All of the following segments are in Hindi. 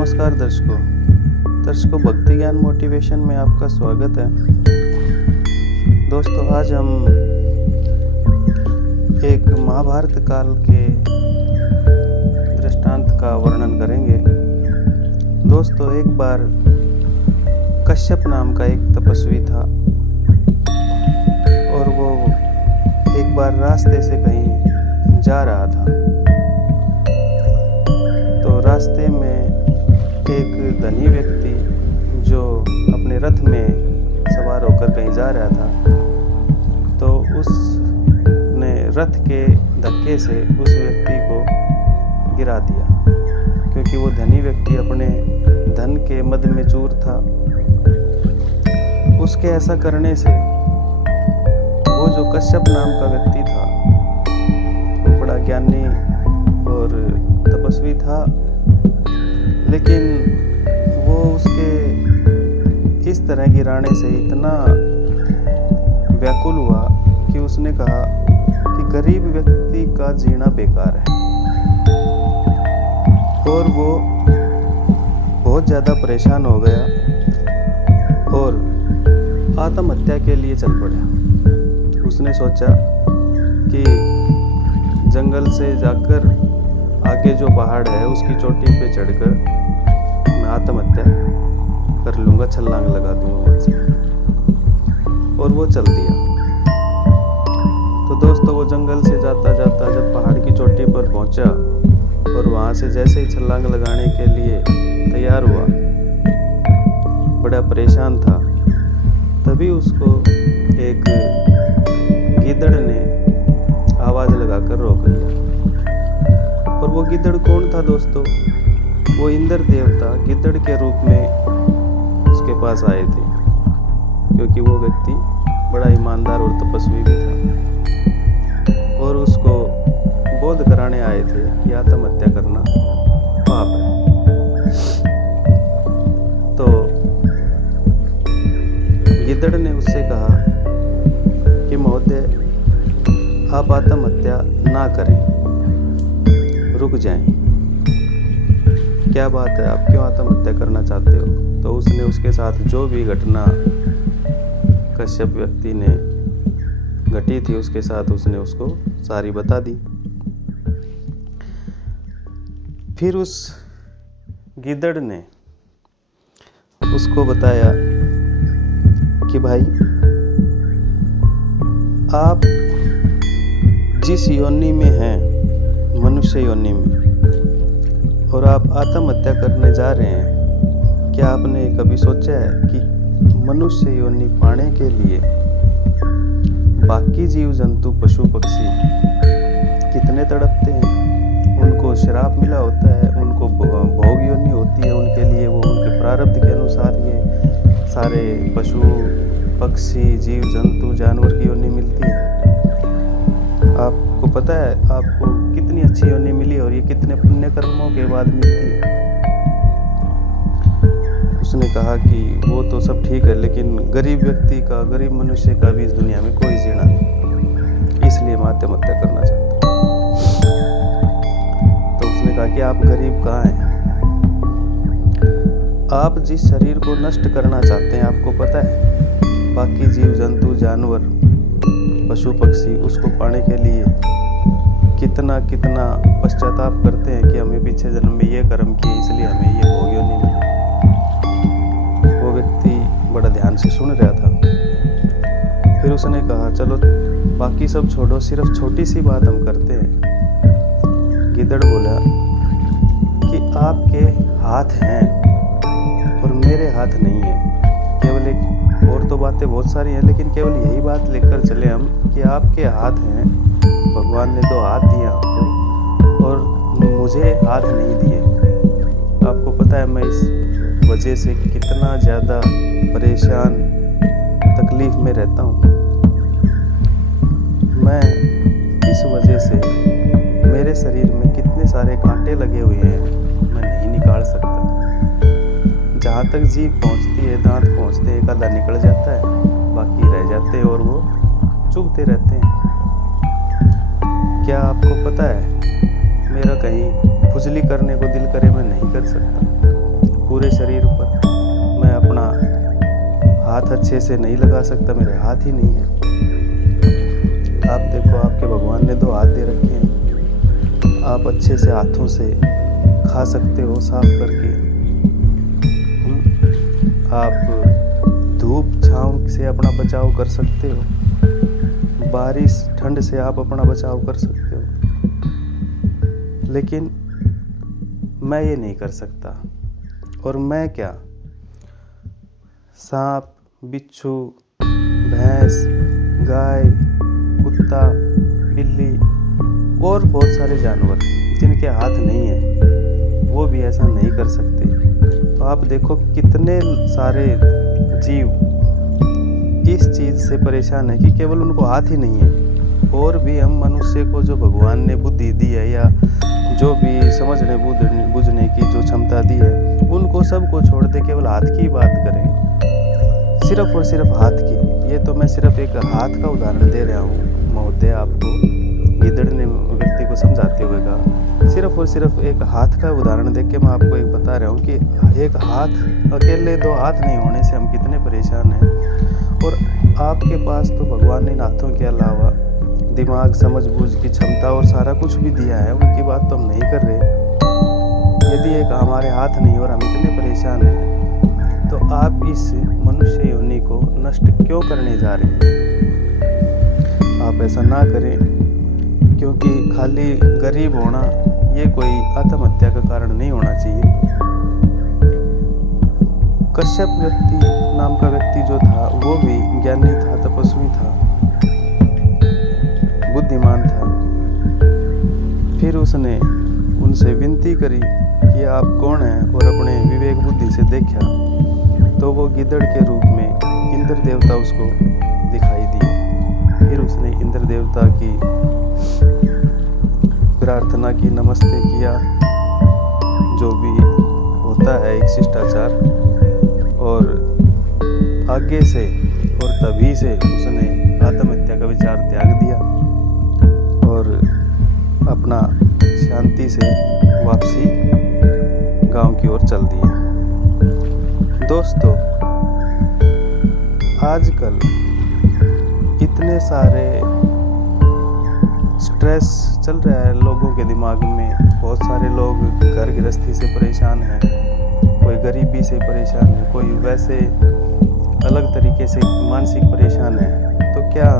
नमस्कार दर्शकों, भक्ति ज्ञान मोटिवेशन में आपका स्वागत है। दोस्तों, आज हम एक महाभारत काल के दृष्टांत का वर्णन करेंगे। दोस्तों, एक बार कश्यप नाम का एक तपस्वी था और वो एक बार रास्ते से कहीं जा रहा था। तो रास्ते में एक धनी व्यक्ति जो अपने रथ में सवार होकर कहीं जा रहा था, तो उसने रथ के धक्के से उस व्यक्ति को गिरा दिया, क्योंकि वो धनी व्यक्ति अपने धन के मद में चूर था। उसके ऐसा करने से वो जो कश्यप नाम का व्यक्ति था, वो बड़ा ज्ञानी और तपस्वी था, लेकिन वो उसके इस तरह गिराने से इतना व्याकुल हुआ कि उसने कहा कि गरीब व्यक्ति का जीना बेकार है। और वो बहुत ज़्यादा परेशान हो गया और आत्महत्या के लिए चल पड़ा। उसने सोचा कि जंगल से जाकर आगे जो पहाड़ है उसकी चोटी पे चढ़कर मैं आत्महत्या कर लूँगा, छलांग लगा दूंगा वहाँ से। और वो चल दिया। तो दोस्तों, वो जंगल से जाता जाता जब पहाड़ की चोटी पर पहुंचा और वहाँ से जैसे ही छलांग लगाने के लिए तैयार हुआ, बड़ा परेशान था, तभी उसको एक गीदड़ ने आवाज़ लगाकर रोक लिया। और वो गिद्दड़ कौन था दोस्तों? वो इंद्र देवता गिद्दड़ के रूप में उसके पास आए थे, क्योंकि वो व्यक्ति बड़ा ईमानदार और तपस्वी भी था और उसको बोध कराने आए थे कि आत्महत्या करना पाप है। तो गिद्दड़ ने उससे कहा कि महोदय, आप आत्महत्या ना करें, रुक जाएं। क्या बात है, आप क्यों आत्महत्या करना चाहते हो? तो उसने उसके साथ जो भी घटना कश्यप व्यक्ति ने घटी थी उसके साथ उसने उसको सारी बता दी। फिर उस गिद्दड़ ने उसको बताया कि भाई, आप जिस योनि में हैं, मनुष्य योनि में, और आप आत्महत्या करने जा रहे हैं, क्या आपने कभी सोचा है कि मनुष्य योनि पाने के लिए बाकी जीव जंतु पशु पक्षी कितने तड़पते हैं? उनको श्राप मिला होता है, उनको भोग योनि होती है उनके लिए, वो उनके प्रारब्ध के अनुसार ये सारे पशु पक्षी जीव जंतु जानवर की योनि मिलती है। आपको पता है आपको कितनी अच्छी योनि मिली और ये कितने पुण्य कर्मों के बाद मिलती है? उसने कहा कि वो तो सब ठीक है, लेकिन गरीब व्यक्ति का, गरीब मनुष्य का भी इस दुनिया में कोई जीना नहीं, इसलिए मैं आत्महत्या करना चाहता हूँ। तो उसने कहा कि आप गरीब कहाँ हैं? आप जिस शरीर को नष्ट करना चाहते हैं, आपको पता है बाकी जीव जंतु जानवर पशु पक्षी उसको पाने के लिए कितना पश्चाताप करते हैं कि हमें पिछले जन्म में ये कर्म किए, इसलिए हमें ये भोग योनि मिली। वो व्यक्ति बड़ा ध्यान से सुन रहा था। फिर उसने कहा, चलो बाकी सब छोड़ो, सिर्फ छोटी सी बात हम करते हैं। गिद्दड़ बोला कि आपके हाथ हैं और मेरे हाथ नहीं है। केवल एक, और तो बातें बहुत सारी हैं, लेकिन केवल यही बात लेकर चले हम कि आपके हाथ हैं, भगवान ने 2 हाथ दिए आपको और मुझे हाथ नहीं दिए। आपको पता है मैं इस वजह से कितना ज़्यादा परेशान, तकलीफ में रहता हूँ। मैं इस वजह से, मेरे शरीर में कितने सारे कांटे लगे हुए हैं, मैं नहीं निकाल सकता। जहाँ तक जीभ पहुँचती है, दांत पहुँचते, एक आधा निकल जाता है, बाकी रह जाते हैं और वो चुभते रहते हैं। क्या आपको पता है, मेरा कहीं खुजली करने को दिल करे मैं नहीं कर सकता। अच्छे से नहीं लगा सकता, मेरे हाथ ही नहीं है। आप देखो, आपके भगवान ने 2 हाथ दे रखे हैं, आप अच्छे से हाथों से खा सकते हो साफ करके। आप धूप छांव से अपना बचाव कर सकते हो, बारिश ठंड से आप अपना बचाव कर सकते हो, लेकिन मैं ये नहीं कर सकता। और मैं क्या, सांप, बिच्छू, भैंस, गाय, कुत्ता, बिल्ली और बहुत सारे जानवर जिनके हाथ नहीं है, वो भी ऐसा नहीं कर सकते। तो आप देखो कितने सारे जीव इस चीज से परेशान है कि केवल उनको हाथ ही नहीं है। और भी हम मनुष्य को जो भगवान ने बुद्धि दी है या जो भी समझने बुझने की जो क्षमता दी है, उनको सबको छोड़ दे केवल हाथ की बात करें, सिर्फ और सिर्फ हाथ की। ये तो मैं सिर्फ एक हाथ का उदाहरण दे रहा हूँ महोदय, आपको गिदड़ ने व्यक्ति को समझाते हुए कहा। सिर्फ और सिर्फ एक हाथ का उदाहरण देख के मैं आपको एक बता रहा हूँ कि एक हाथ, अकेले 2 हाथ नहीं होने से हम कितने परेशान हैं। और आपके पास तो भगवान ने इन हाथों के अलावा दिमाग, समझ बूझ की क्षमता और सारा कुछ भी दिया है, उनकी बात तो हम नहीं कर रहे। यदि एक हमारे हाथ नहीं और हम इतने परेशान हैं, तो आप इस मनुष्य योनि को नष्ट क्यों करने जा रहे हैं? आप ऐसा ना करें, क्योंकि खाली गरीब होना ये कोई आत्महत्या का कारण नहीं होना चाहिए। कश्यप व्यक्ति नाम का व्यक्ति जो था, वो भी ज्ञानी था, तपस्वी था, बुद्धिमान था। फिर उसने उनसे विनती करी कि आप कौन हैं, और अपने विवेक बुद्धि से देखा तो वो गिदड़ के रूप में इंद्र देवता उसको दिखाई दिए। फिर उसने इंद्र देवता की प्रार्थना की, नमस्ते किया, जो भी होता है एक शिष्टाचार, और आगे से और तभी से उसने आत्महत्या का विचार त्याग दिया और अपना शांति से वापसी गांव की ओर चल दिया। दोस्तों, आजकल इतने सारे स्ट्रेस चल रहा है लोगों के दिमाग में। बहुत सारे लोग घर गृहस्थी से परेशान हैं, कोई गरीबी से परेशान है, कोई वैसे अलग तरीके से मानसिक परेशान है। तो क्या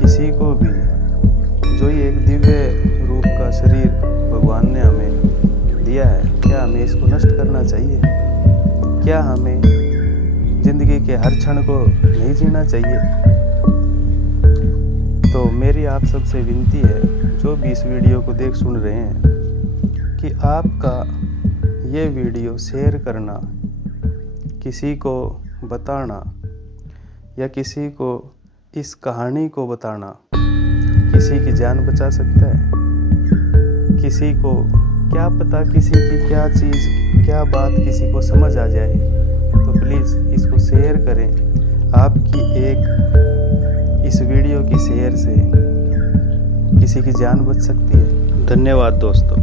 किसी को भी जो ये एक दिव्य रूप का शरीर भगवान ने हमें दिया है, क्या हमें इसको नष्ट करना चाहिए? क्या हमें जिंदगी के हर क्षण को नहीं जीना चाहिए? तो मेरी आप सबसे विनती है, जो भी इस वीडियो को देख सुन रहे हैं, कि आपका ये वीडियो शेयर करना, किसी को बताना या किसी को इस कहानी को बताना किसी की जान बचा सकता है। किसी को क्या पता, किसी की क्या चीज़, क्या बात किसी को समझ आ जाए। तो प्लीज़ इसको शेयर करें। आपकी एक इस वीडियो की शेयर से किसी की जान बच सकती है। धन्यवाद दोस्तों।